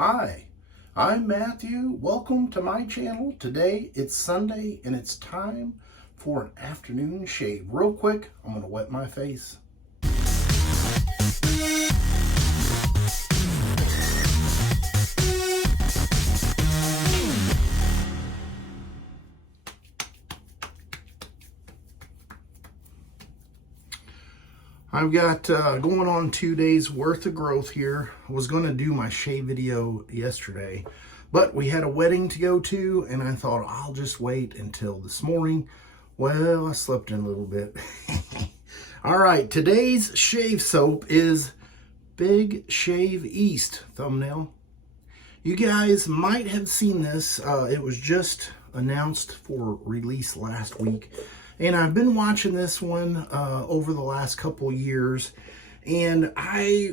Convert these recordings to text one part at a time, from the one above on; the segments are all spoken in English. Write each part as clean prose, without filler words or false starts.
Hi, I'm Matthew. Welcome to my channel. Today it's Sunday and it's time for an afternoon shave. Real quick, I'm going to wet my face. I've got going on 2 days worth of growth here. I was going to do my shave video yesterday, but we had a wedding to go to, and I thought I'll just wait until this morning. Well, I slept in a little bit. All right, today's shave soap is Big Shave East thumbnail. You guys might have seen this. It was just announced for release last week. And I've been watching this one over the last couple years, and I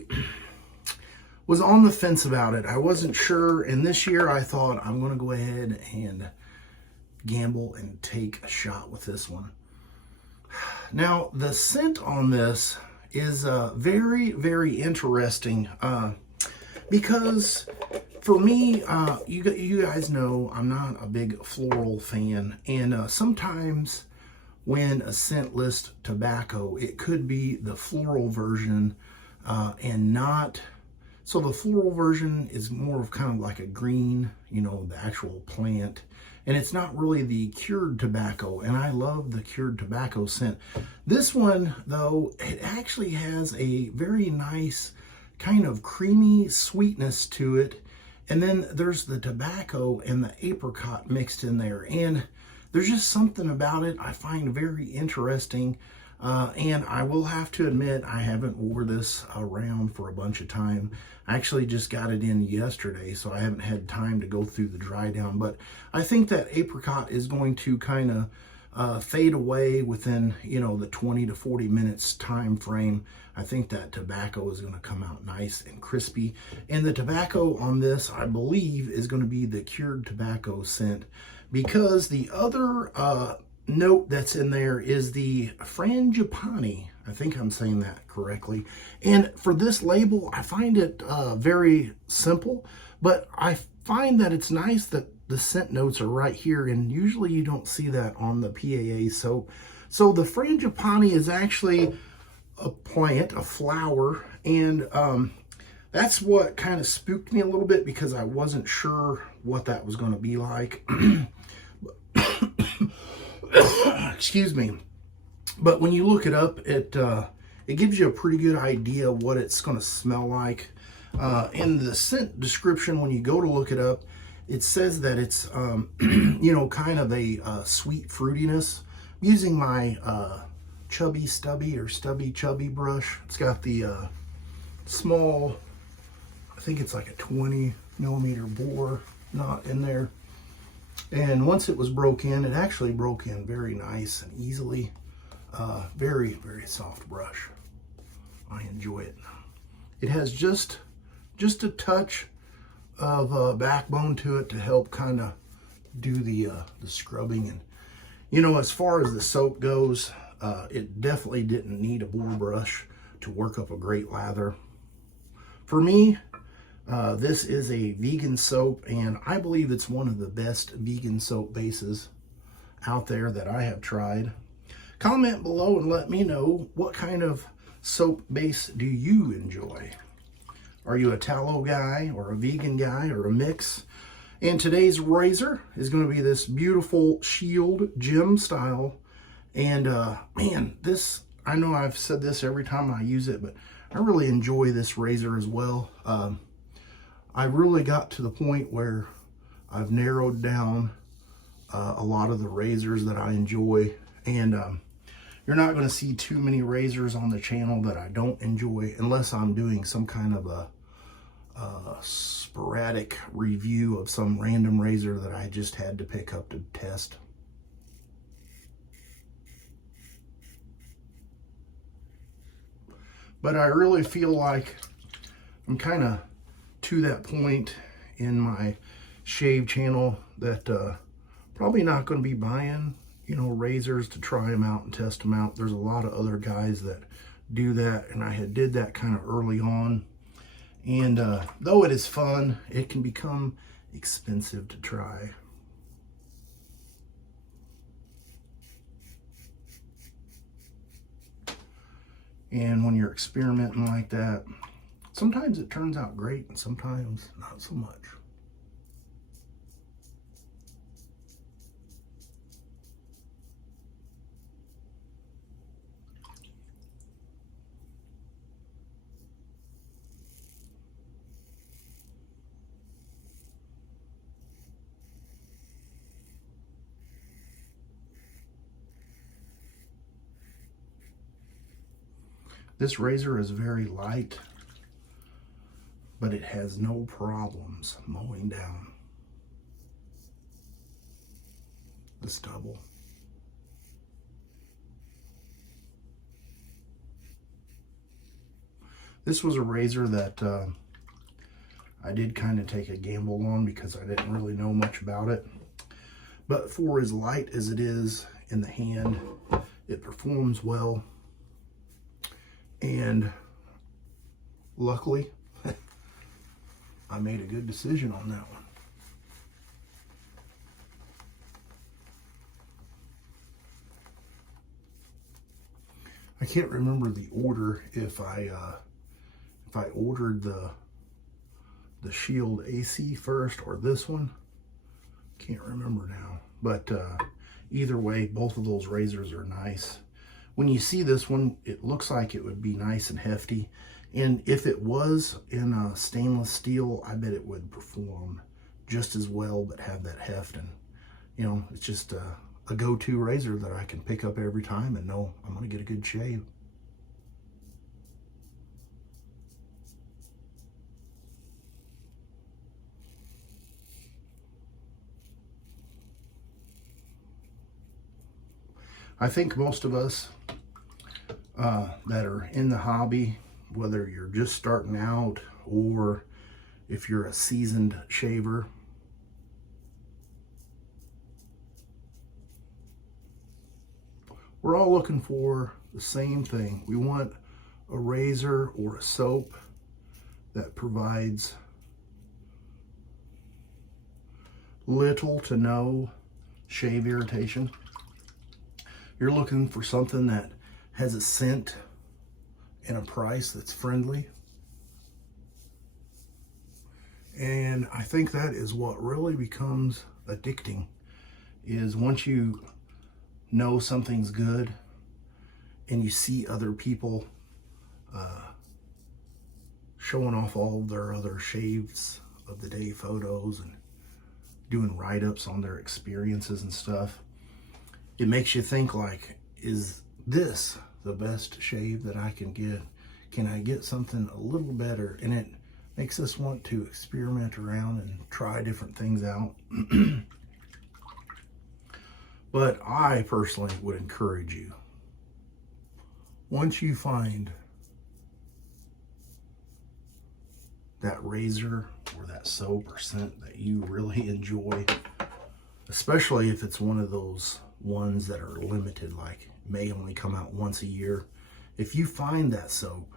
was on the fence about it. I wasn't sure, and this year I thought I'm going to go ahead and gamble and take a shot with this one. Now, the scent on this is very, very interesting because for me, you guys know I'm not a big floral fan, and sometimes when a scent lists tobacco, it could be the floral version and not. So the floral version is more of kind of like a green, you know, the actual plant. And it's not really the cured tobacco. And I love the cured tobacco scent. This one, though, it actually has a very nice kind of creamy sweetness to it. And then there's the tobacco and the apricot mixed in there. And there's just something about it I find very interesting, and I will have to admit I haven't wore this around for a bunch of time. I actually just got it in yesterday, so I haven't had time to go through the dry down, but I think that apricot is going to kind of fade away within, you know, the 20 to 40 minutes time frame. I think that tobacco is going to come out nice and crispy, and the tobacco on this, I believe, is going to be the cured tobacco scent, because the other note that's in there is the frangipani. I think I'm saying that correctly. And for this label, I find it very simple, but I find that it's nice that the scent notes are right here, and usually you don't see that on the PAA soap. So the frangipani is actually a plant, a flower, and that's what kind of spooked me a little bit because I wasn't sure what that was going to be like. Excuse me. But when you look it up, it gives you a pretty good idea what it's going to smell like. In the scent description, when you go to look it up, it says that it's, you know, kind of a sweet fruitiness. I'm using my chubby chubby brush. It's got the small, I think it's like a 20 millimeter Boar knot in there. And once it was broke in, it actually broke in very nice and easily. Very, very soft brush. I enjoy it. It has just a touch of backbone to it to help kind of do the scrubbing. And, you know, as far as the soap goes, it definitely didn't need a Boar brush to work up a great lather. For me, this is a vegan soap, and I believe it's one of the best vegan soap bases out there that I have tried. Comment below and let me know, what kind of soap base do you enjoy? Are you a tallow guy or a vegan guy or a mix? And today's razor is going to be this beautiful Shield gem style. And man, this, I know I've said this every time I use it, but I really enjoy this razor as well. I really got to the point where I've narrowed down a lot of the razors that I enjoy, and you're not going to see too many razors on the channel that I don't enjoy unless I'm doing some kind of a sporadic review of some random razor that I just had to pick up to test. But I really feel like I'm kind of to that point in my shave channel that probably not going to be buying, you know, razors to try them out and test them out. There's a lot of other guys that do that, and I did that kind of early on, And though it is fun, it can become expensive to try. And when you're experimenting like that, sometimes it turns out great and sometimes not so much. This razor is very light, but it has no problems mowing down the stubble. This was a razor that I did kind of take a gamble on because I didn't really know much about it. But for as light as it is in the hand, it performs well. And luckily, I made a good decision on that one. I can't remember the order if I ordered the Shield AC first or this one. Can't remember now. But either way, both of those razors are nice. When you see this one, it looks like it would be nice and hefty. And if it was in a stainless steel, I bet it would perform just as well, but have that heft. And, you know, it's just a go-to razor that I can pick up every time and know I'm going to get a good shave. I think most of us that are in the hobby, whether you're just starting out or if you're a seasoned shaver, we're all looking for the same thing. We want a razor or a soap that provides little to no shave irritation. You're looking for something that has a scent and a price that's friendly. And I think that is what really becomes addicting, is once you know something's good and you see other people showing off all their other shaves of the day photos and doing write-ups on their experiences and stuff, it makes you think like, is this the best shave that I can get? Can I get something a little better? And it makes us want to experiment around and try different things out. But I personally would encourage you, once you find that razor or that soap or scent that you really enjoy, especially if it's one of those ones that are limited, like may only come out once a year. If you find that soap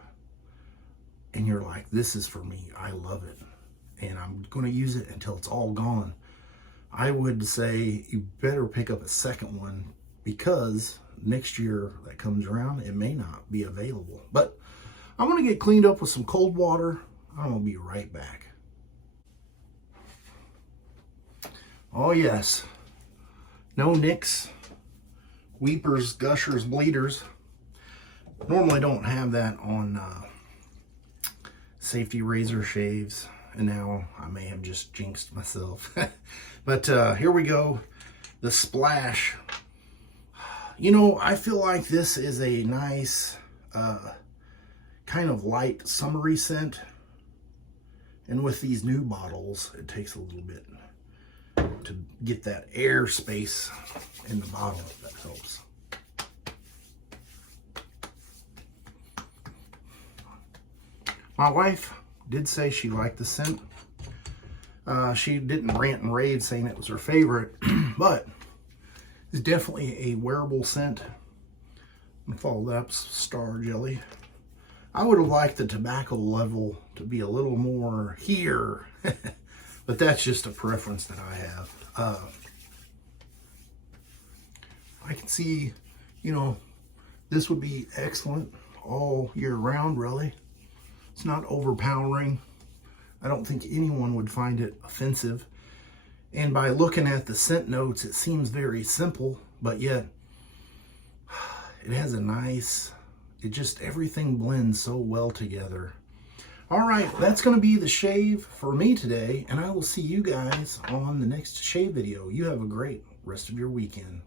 and you're like, this is for me, I love it, and I'm going to use it until it's all gone, I would say you better pick up a second one, because next year that comes around, it may not be available. But I'm going to get cleaned up with some cold water. I'm going to be right back. Oh yes, no nicks, weepers, gushers, bleeders. Normally don't have that on safety razor shaves, and now I may have just jinxed myself. But here we go, the Splash. You know, I feel like this is a nice kind of light summery scent, and with these new bottles it takes a little bit to get that air space in the bottle. That helps. My wife did say she liked the scent. She didn't rant and rave saying it was her favorite, but it's definitely a wearable scent. I'm gonna follow that up, Star Jelly. I would have liked the tobacco level to be a little more here, but that's just a preference that I have. I can see, you know, this would be excellent all year round, really. It's not overpowering. I don't think anyone would find it offensive. And by looking at the scent notes, it seems very simple, but yet it has a nice, everything blends so well together. All right, that's going to be the shave for me today, and I will see you guys on the next shave video. You have a great rest of your weekend.